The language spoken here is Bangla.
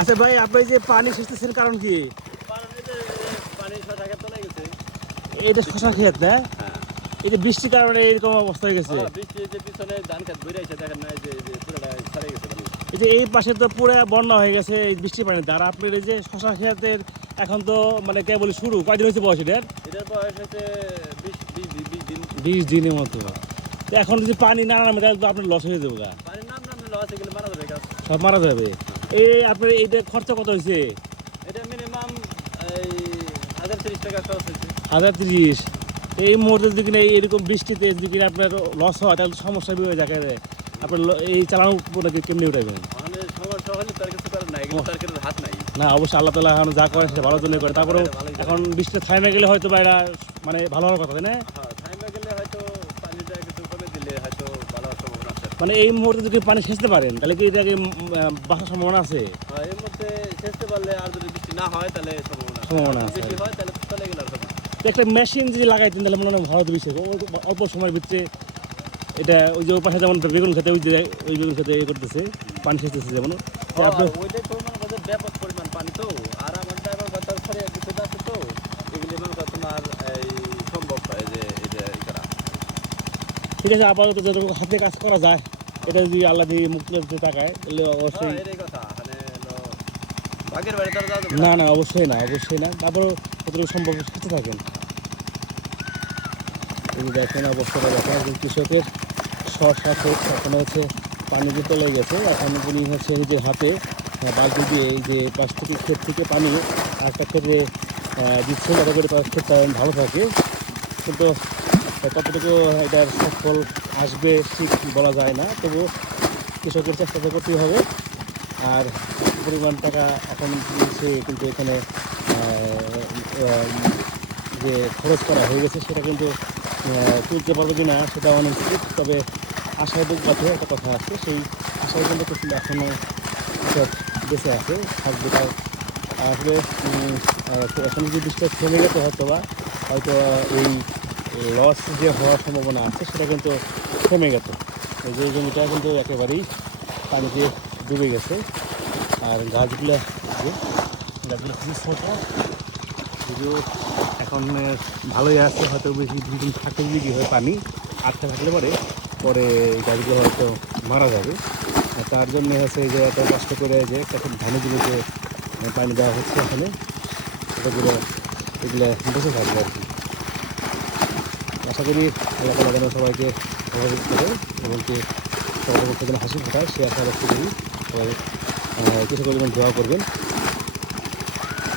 আচ্ছা ভাই, আপনি যে পানি সেচতেছেন কারণ কি? পানি শশা ক্ষেত চলে গেছে। এটা শশা ক্ষেত না? হ্যাঁ, এই যে বৃষ্টির কারণে এরকম অবস্থা হয়ে গেছে। বৃষ্টি যে পিছনে ধান ক্ষেত বইরে আছে দেখেন না, এই যে পুরোটা ছাড়ে গেছে পানি। এই যে এই পাশে তো পুরো বন্যা হয়ে গেছে এই বৃষ্টির পানিতে। আর আপনার এই যে শশা ক্ষেতের এখন তো মানে কেবল শুরু, কয়দিন হয়েছে বয়স এটার? এটার বয়স হচ্ছে 20 দিন। 20 দিনের মতো। তো এখন যদি পানি না নামে তাহলে তো আপনার লস হয়ে যাবে গা। পানির নাম নামলে লস এগুলো মারা যাবে গাছ। সব মারা যাবে। এই আপনার এইটা খরচা কত হয়েছে? এটা মিনিমাম এই 1030 টাকা খরচ হয়েছে। 1030। এই মুহূর্তে যদি কিনা এরকম বৃষ্টিতে যদি কিনা আপনার লস হয় তাহলে তো সমস্যা হয়ে যায়। আপনার এই চালানোর উপরে কেমনি উঠাইবেন? মানে সমস্যা হলে তার কিছু করার নাই, এগুলো তার কিছু হাত নাই। না, অবশ্যই আল্লাহ তাআলা এখন যা করে সেটা ভালোর জন্য করে। তারপরেও এখন বৃষ্টিতে থামে গেলে হয়তো বা এটা মানে ভালো হওয়ার কথা, তাই না? হ্যাঁ, থাইমা গেলে হয়তো পানিটা কিছু কমে দিলে হয়তো ভালো হওয়ার সম্ভাবনা আছে। মানে এই মুহূর্তে যদি পানি সেচতে পারেন তাহলে কি এটাকে বাঁচার সম্ভাবনা আছে? হ্যাঁ, এর মধ্যে সেচতে পারলে, আর যদি বৃষ্টি না হয় তাহলে সম্ভাবনা আছে। বৃষ্টি হয় তাহলে চলে গেলে আর হবে না। তো একটা মেশিন যদি লাগাইতেন তাহলে মনে হয় ভালো হতো বিষয়। অল্প সময়ের ভিতরে এটা ওই যে ওই পাশে যেমন বেগুন খেতে ওই বেগুন খেতে করতেছে, পানি সেচতেছে যেমন। ওইটাই তো মনে করছে ব্যাপক পরিমাণ পানি তো। আর আমার ড্রাইভার কথা ছড়ে কিছু আছে তো, এগুলি মনে কর তোমার এই সম্ভব হয় যে এটা করা। ঠিক আছে, আপাতত যতটুকু হাতে কাজ করা যায় এটা যদি আল্লাহ দিয়ে মুক্তি দিতে তাকায় তাহলে অবশ্যই। এটাই কথা, মানে বাঘের বাড়ি তারা যাওয়া যাবে না না, অবশ্যই না, অবশ্যই না। তারপরেও যতটুকু সম্ভব সুস্থ থাকেন। এই দেখেন অবস্থাটা দেখেন, একজন কৃষকের শশা ক্ষেত এখানে হচ্ছে পানি দিয়ে চলে গেছে। এখন উনি হচ্ছে নিজের হাতে বালতি দিয়ে এই যে পাশ থেকে ক্ষেত থেকে পানি আরেকটা ক্ষেত্রে দিচ্ছে যাতে করে তার ক্ষেতটা ভালো থাকে। কিন্তু কতটুকু এটার সফল আসবে ঠিক বলা যায় না, তবু কৃষকের চেষ্টা তো করতেই হবে। আর পরিমাণ টাকা এখন সে কিন্তু এখানে যে খরচ করা হয়ে গেছে সেটা কিন্তু তুলতে পারবে কি না সেটা অনেক ঠিক। তবে আশাবাদী পথে একটা কথা আছে, সেই আশায় কিন্তু কিছু এখনও কৃষক বেঁচে আছে, থাকবে। তার আসলে এখন যদি বৃষ্টিটা থেমে যেত হয়তো এই লস যে হওয়ার সম্ভাবনা আছে সেটা কিন্তু থেমে গেছে। এই যে জমিটা কিন্তু একেবারেই পানিতে ডুবে গেছে। আর গাছগুলো খুবই ছোটো, যদিও এখন ভালোই আছে। হয়তো বেশি দুদিন থাকে যদি হয় পানি আটকে থাকলে পরে গাছগুলো হয়তো মারা যাবে। তার জন্য হচ্ছে যে এত কষ্ট করে যে এখন ধানের জমিতে পানি দেওয়া হচ্ছে এখানে, এগুলো বেঁচে থাকবে আর কি। আশা করি আল্লাহ তাআলা যেন সবাইকে প্রভাবিত করে এবং কি সবার পক্ষে যেন হাসি ফোটায় সে আশা ব্যক্ত করি। সবাই কিছু পরিমাণ দোয়া করবেন।